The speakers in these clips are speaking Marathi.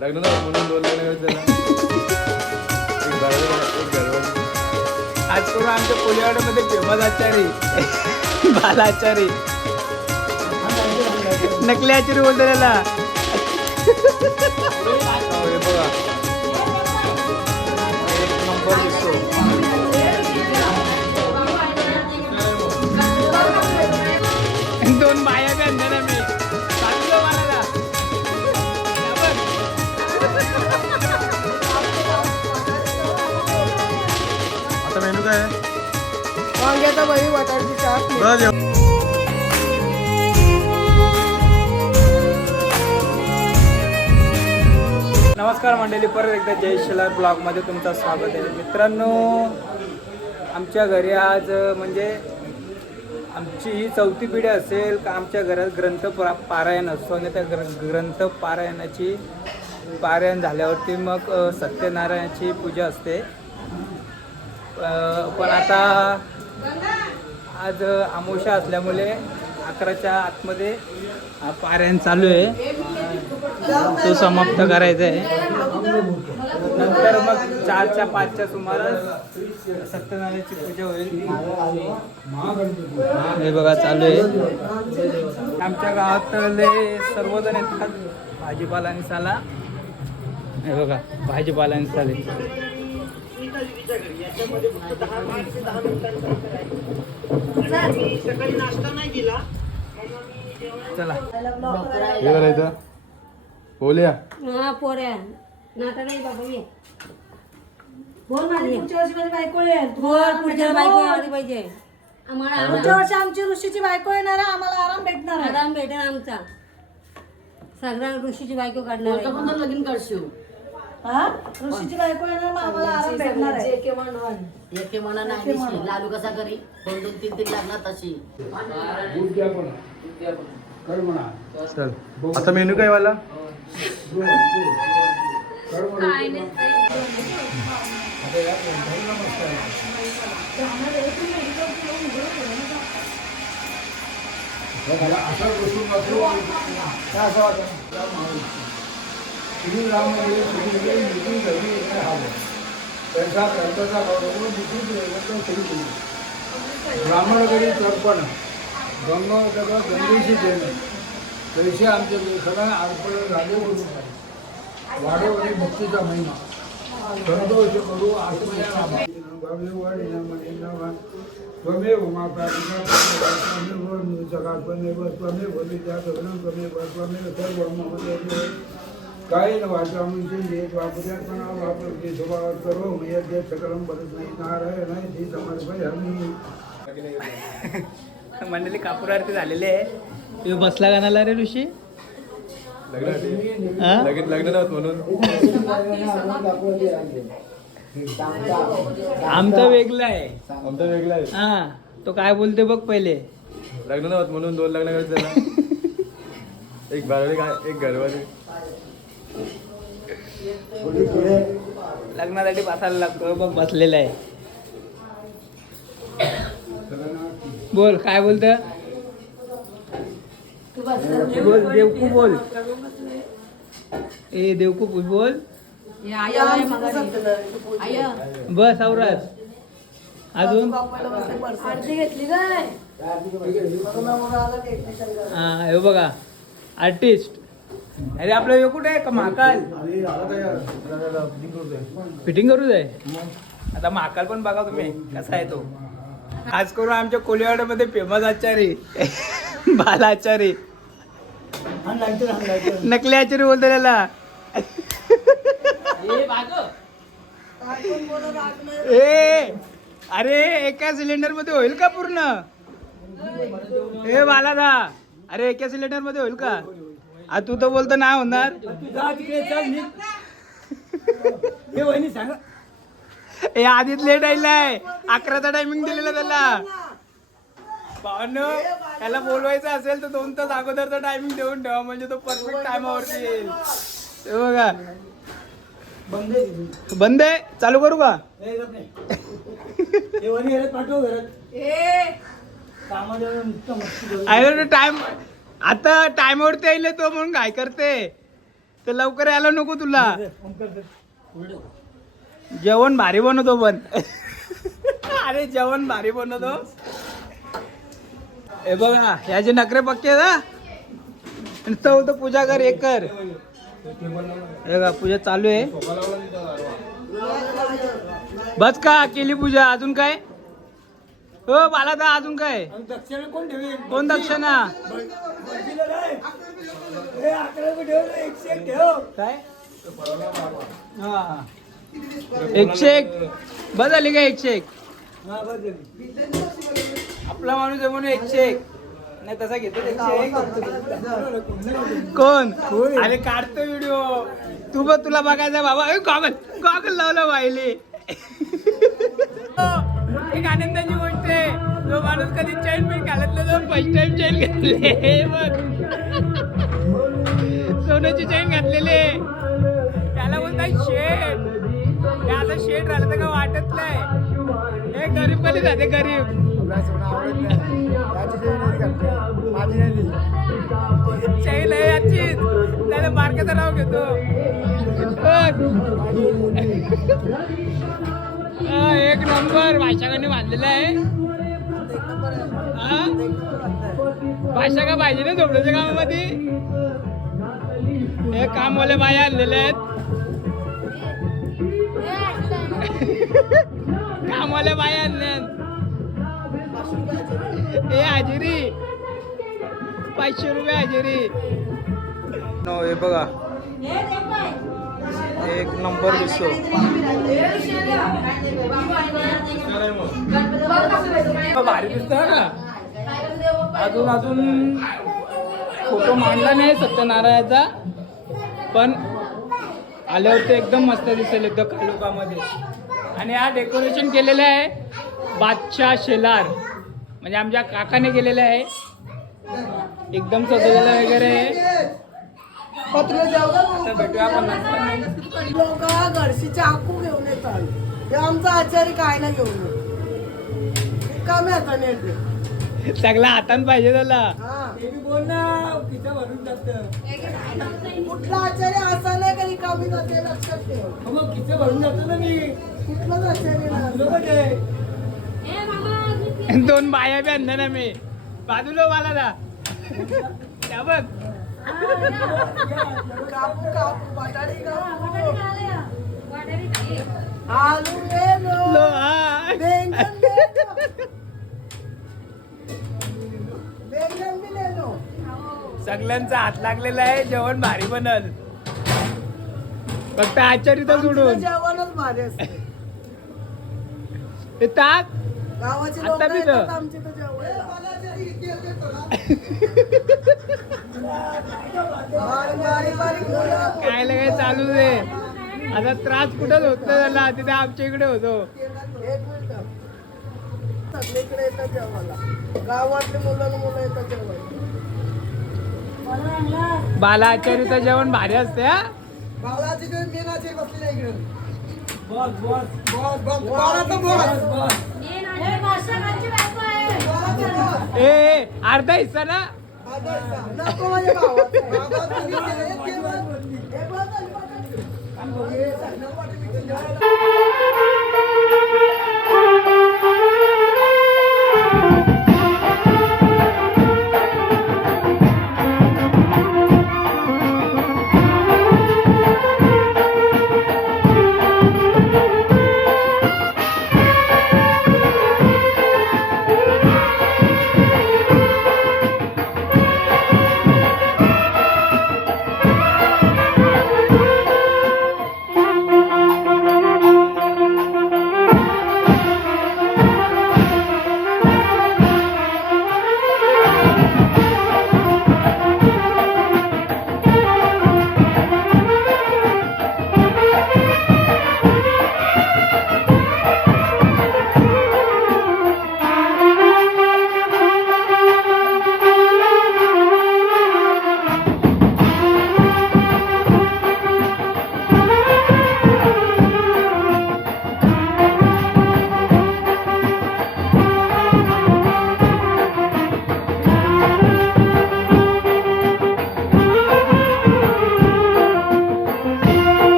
लग्न म्हणून दोन लग्न त्याला. एक एक. आज करून आमच्या कोलिवाड्यामध्ये फेमस आचारी बाला आचारी नकली आचारी बोलतो त्याला बघा. एक नंबर दिसतो. वांग्याचा चाट नमस्कार मंडळी परत एकदा जय शिलार ब्लॉगमध्ये तुमचं स्वागत आहे. मित्रांनो आमच्या घरी आज म्हणजे आमची ही चौथी पिढी असेल का आमच्या घरात ग्रंथ पारायण असतो आणि त्या ग्र ग्रंथ पारायणाची पारायण झाल्यावरती मग सत्यनारायणाची पूजा असते. पण आता आज आमोशा असल्यामुळे अकराच्या आतमध्ये हा पारायण चालू आहे. तो समाप्त करायचा आहे. नंतर मग चारच्या पाचच्या सुमारास सत्यनारायणची पूजा होईल. हे बघा चालू आहे. आमच्या गावातले सर्वजण येतात भाजीपाला आणि साला. हे बघा भाजीपाला आणि साले. चला. हे करायचं बोलूया. हा पोऱ्या. नाटा नाही बाबा ये. बोल माझी पुढच्या वर्षी माझी बायको येईल बोल पुढच्या बायको आली पाहिजे. आम्हाला पुढच्या वर्षी आमची ऋषीची बायको येणार आहे. आम्हाला आराम भेटणार आहे. आराम भेटेल आमचा. सगळ्या ऋषीची बायको काढणार आहे. लगीन करशील. हा? ऋषीची बायको येणार आराम भेटणार आहे. एके म्हणा नाही. लालू कसा करी? दोन दोन तीन तीन लागणार तशी. चल. आता मेनू काय वाला? ब्राह्मणगडी तर्पण गंगा सगळं गंगेशी देणं पैसे आमच्या देशाला अर्पण झाले वाढव आणि भक्तीचा महिमा. संतोष करू आत्मया त्वमेव माता पिता त्वमेव जगात त्वमेव विद्या त्वमेव त्वमेव सर्व मम देव काय न वाचा म्हणजे वापुद्यात्मना वापरते स्वभाव करो मयज्ञ सकलम भरत नाही नारायण आहे ती समर्पय हमी मंडळी कापूर आरती झालेली आहे. तू बसला गाण्याला रे ऋषी? लगीन लग्न नव्हतं म्हणून. आमचा वेगळा आहे. आमचा वेगळा आहे. हा तो काय बोलते बघ पहिले. लग्न नव्हतं म्हणून दोन लग्न करायचं. एक घरवाली काय एक घरवाली लग्नासाठी बसायला लागतो बघ बसलेला आहे. बोल काय बोलत? बोल देवकू बोल. ए देवकू बोल बोल. बस आवरात अजून? आरती घेतली काय? हा हे बघा आर्टिस्ट. अरे आपलं हे कुठे आहे? का महाकाल? फिटिंग करू दे. आता महाकाल पण बघा तुम्ही कसा आहे तो. आज करून आमच्या कोलिवाड्यामध्ये फेमस आचारी. बाला आचारी. नकली आचारी बोलतो त्याला. ए अरे एका सिलेंडरमध्ये होईल का पूर्ण? ए बालादा. अरे एका सिलेंडरमध्ये होईल का? आ तू तर बोलतो नाही होणार. ए आधीच लेट आलाय अकराचा टायमिंग दिलेला त्याला. भावानो त्याला बोलवायचं असेल तर दोन तास अगोदरचा टायमिंग देऊन ठेवा म्हणजे तो परफेक्ट टायमावरती येईल. हे बघा. बंद आहे? चालू करू का? टाइम आता टाइमवरती येईल तो म्हणून काय करते? तर लवकर यायला नको तुला. जेवण भारी बनवतो पण. अरे जेवण भारी बनवतो. हे बघा ह्याचे नखरे पक्के आहेत हा. नुसतं पूजा कर एक कर. हे बघा पूजा चालू आहे. बस का केली पूजा? अजून काय? हो बाला दा अजून काय? कोण दक्षिणा? काय? हा. एकशे एक. बस झाली का एकशे एक? आपला माणूस आहे म्हणून एकशे एक. नाही तसा घेतो एकशे एक. कोण? अरे काढतो व्हिडिओ तू बघ तुला बघायचं बाबा. गॉगल. गॉगल लावलं वाहिले एक आनंदाची जो माणूस कधी चैन पण घालत नाही तो फर्स्ट टाइम चैन घातले बघ. सोन्याची चैन घातलेली त्याला बोलताय शेट हे आता शेट राहिलं तर का वाटत नाही. हे गरीब कधी जाते गरीब? चैन आहे याची. त्याला बारकाचं नाव घेतो. हा, एक नंबर भाषाकडे बांधलेला आहे. भाषा का पाहिजे ना झोपड्याच्या कामामध्ये? हे कामवाले बाया आणलेले आहेत. कामवाल्या बाया आणल्यात हे हाजिरी. पाचशे रुपये हाजिरी. नो हे बघा. एक नंबर दिसतो. भारी दिसतो ना? अजून अजून फोटो मांडला नाही सत्यनारायणाचा पण आल्यावर ते एकदम मस्त दिसेल एकदम कालुकामध्ये आणि हा डेकोरेशन केलेलं आहे बादशाह शेलार. म्हणजे आमच्या काकाने केलेलं आहे. एकदम सजवलेलं वगैरे आहे. भेटूया आपण. लोक घरशी चाकू घेऊन येतात. हे आमचा आचार्य काय ना घेऊन कमी हाताने येते सगळा हातान पाहिजे त्याला. हा बोल ना तिथं भरून जातं. कुठला आचार्य असा नाही कधी कमी जाते लक्षात ठेव. मग किती भरून जातो ना मी. कुठलाच आचार्य नाही दोन बाया बी आणल्या ना मी. बाजूला मला ना त्या बघ. कापू कापू बटाटी कापू आलू ले लो लो, हा. बैंगन ले लो सगळ्यांचा हात लागलेला आहे जेवण भारी बनल. फक्त आचारी तर सोडून. जेवणच भारी असते. ते ताक गावाची आता लोक बी येतात तर. आमच्या इथं जेवायला. बारीक बारीक बारीक मुलं. काय काय चालू आहे. आता त्रास कुठंच होत नाही त्याला? तिथे आमच्या इकडे होतो. एक मिनिट. सगळीकडे येतात जेवायला. गावातले मुलं आणि मुलं येतात जेवायला. बाला आचार्यचं जेवण भारी असते हा बाळाची तुम्ही मेनाची बसलेल्या इकडे बस बस बस बस बाळाचं बस बाळाचं बस. ए ए, अर्धा हिस्सा ना. नको माझ्या भावाचं. भावाचं मी. हे. हे सगळं मी केलं.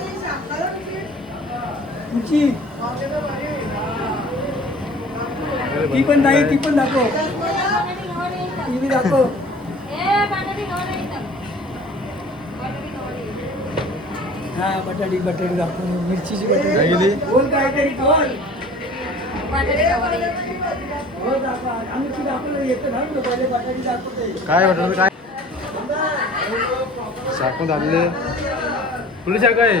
मी साखर मिरची. तुमची वांग्याचा भरी. ती पण नाही ती पण दाखव. ती बी दाखव. हा बटाटी बटाटी दाखव. मिरचीची काय बटाटी बोल काहीतरी बोल. वाटलं काय? पण झालेले कुठली शाक आहे?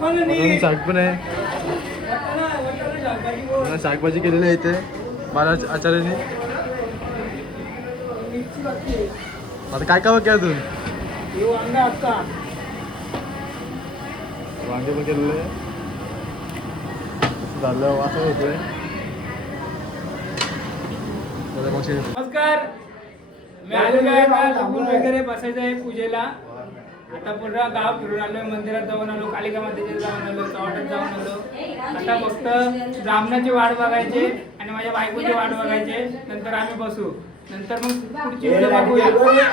म्हणून नीट. शाक पण आहे. शाकभाजी केलेली आहे इथे बाला आचार्याने. आता काय काय बघ अजून वांगा पण केलेले. झालं असं होतोय. नमस्कार. मी आलेलो आहे का लपून वगैरे बसायचं आहे पूजेला. आता पूर्ण गाव फिरून आलोय मंदिरात जाऊन आलो कालिका मातेच्या जाऊन आलो चव्हाट्यात जाऊन आलो. आता फक्त ब्राह्मणाची वाट बघायची आणि माझ्या बायकोची वाट बघायची नंतर आम्ही बसू. नंतर मग पुढची बघूया.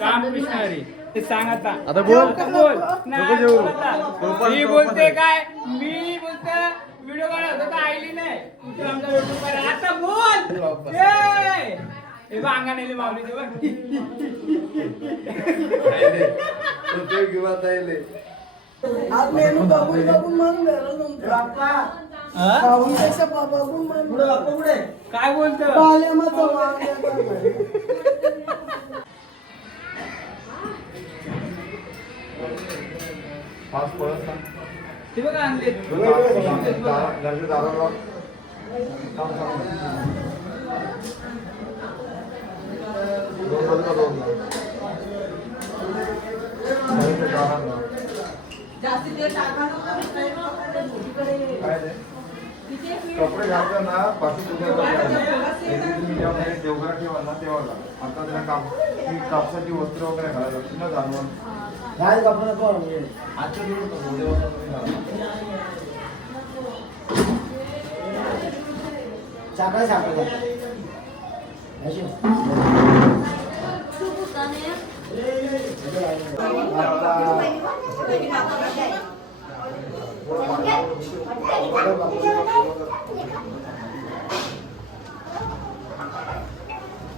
रामकृष्ण हरी ते सांग आता. आता बोल. नाही. बोलते काय? मी बोलते व्हिडिओ काढत होता आईली नाही. तुमचं आमचा व्हिडिओ काढ आता बोल! ए! हे बघ अंगा नेली माऊली ते बघ आज मेनू बघून बघून मन भरलं तुमचं. खाऊनपेक्षा ब- बघून मन भरलं. काय बोलतो पालेमाचं वांग्याचं भरी. ते बघा आणले कपडे घालताना देवघरात ठेवाल ना तेव्हा. आता काप ही कापसाची वस्त्र वगैरे घालायला लागतील ना जाणवून आजच्या दिवस नको, तुम्ही घाला.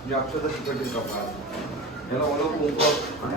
ही अक्षता शिकवतील कपडा याला ओळख कुंकू आणि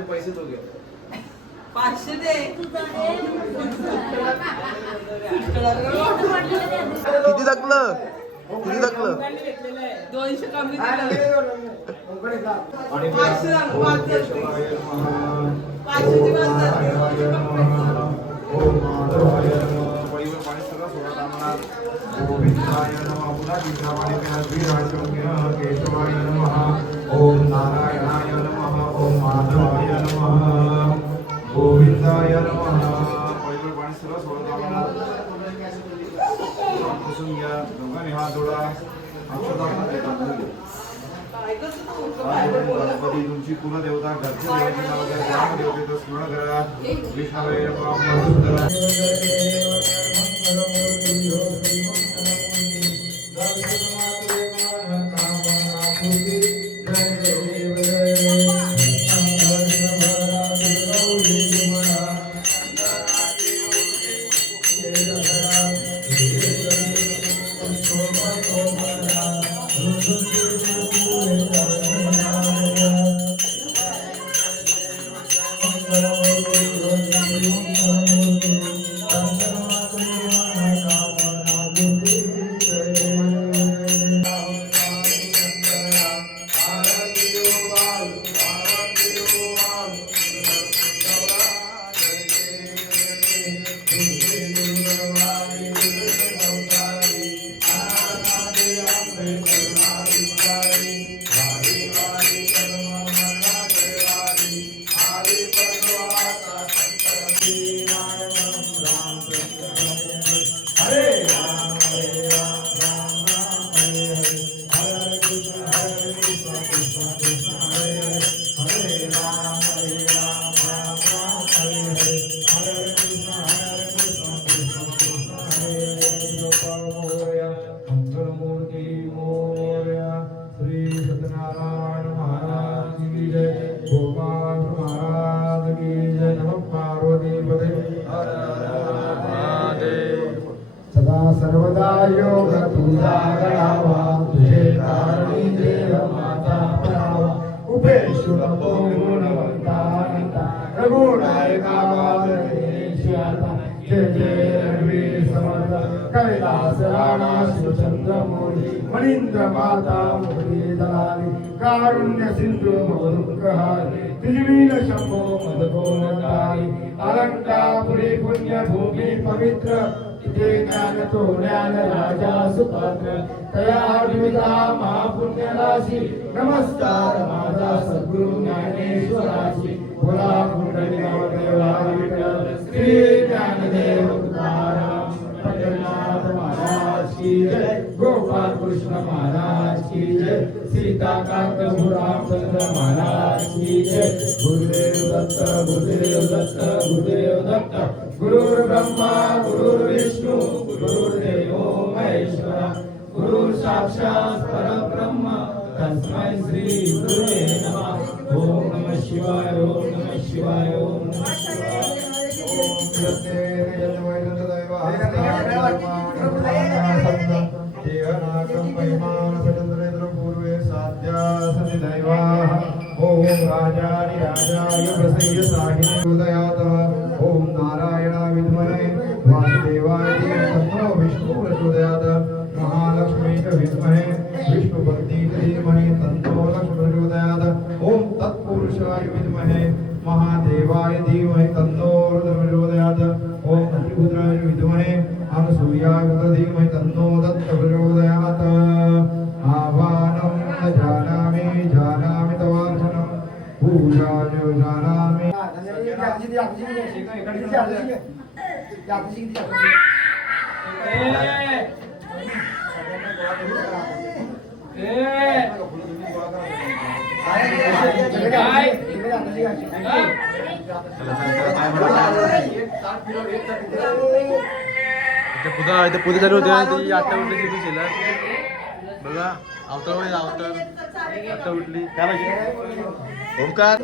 ते पैसे तो घे पाचशे दे. किती दाखलं किती दाखलं दोनशे कमी दिलं. आणि पाचशे विष्णवे तुझा गळावा तुझे कारणी देव माता परावा. उपेशुर गुणवंतानंता. रघुनायका आता. जय जय रघुवीर समर्थ कैलास राणा शिवचंद्र मोरी मणिंद्र माता मोरी दलाली कारुण्य सिंधू मधुकहारी तुझवील शंभो मधुकोणतारी अलंकापुरी पुण्य भूमी पवित्र इथे ज्ञान तो ज्ञान राजा सुपात्र. तया विविधा महापुण्य नमस्कार माझा सद्गुरु ज्ञानेश्वराशी बोला कुंडली नवदेवा विठ्ठल. श्री ज्ञानदेव. की जय गोपाल कृष्ण महाराज की जय. सीताकांत रामचंद्र महाराज की जय. गुरुदेव दत्त गुरुदेव दत्त गुरुदेव दत्त. गुरुर् ब्रह्मा गुरुर्विष्णू गुरुर्देव महेश्वरा. गुरु साक्षात परब्रह्म तस्मै श्री गुरुवे नमः. ओम नमः शिवाय ओम नमः शिवाय ओम नमः शिवाय. ओम राजाय प्रसय्य साहिने पुजा जानामि इथे पुन्हा चालू. होते ती आता उठली तिथे शिला बघा अवतारमध्ये अवतार. आता उठली. काय पाहिजे? ओंकार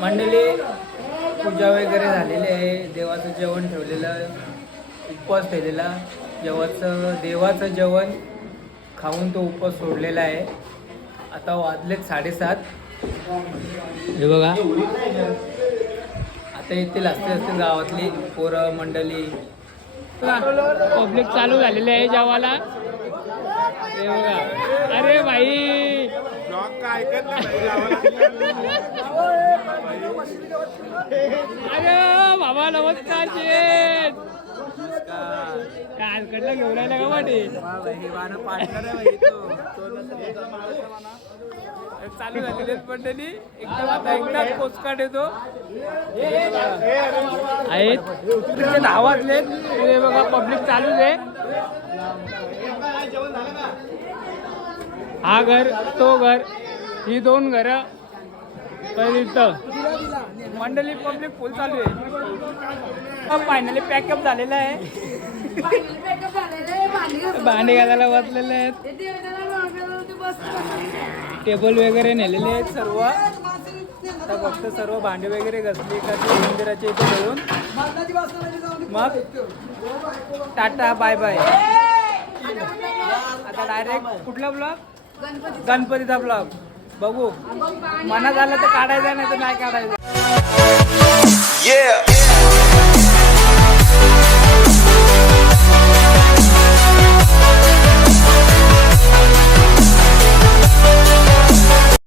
मंडळी पूजा वगैरे झालेली आहे. देवाचं जेवण ठेवलेलं आहे. उपवास केलेला जेवाचं देवाचं जेवण खाऊन तो उपवास सोडलेला आहे. आता हो वाजलेत साडेसात. हे बघा. आता येथील असते असते गावातली पोरं मंडळी. पब्लिक चालू झालेली आहे जेवाला हे बघा. अरे भाई अरे बाबा नमस्कार काय कडला घेऊन का वाटे? चालू झालेले मंडळी एकदम आता एकदाच पोचकाट येतो. आहेत. दहा वाजलेत ते बघा पब्लिक चालूच आहे. हा घर तो घर ही दोन घर. मंडळी पब्लिक फुल चालू आहे. फायनली पॅकअप झालेलं आहे. भांडे घालायला बसलेले आहेत. टेबल वगैरे नेलेले आहेत सर्व. आता फक्त सर्व भांडे वगैरे घसले का मंदिराच्या इथे घेऊन मग टाटा बाय बाय आता डायरेक्ट कुठला ब्लॉग गणपतीचा ब्लॉग बघू. मनात आलं तर काढायचं नाही तर नाही काढायचं.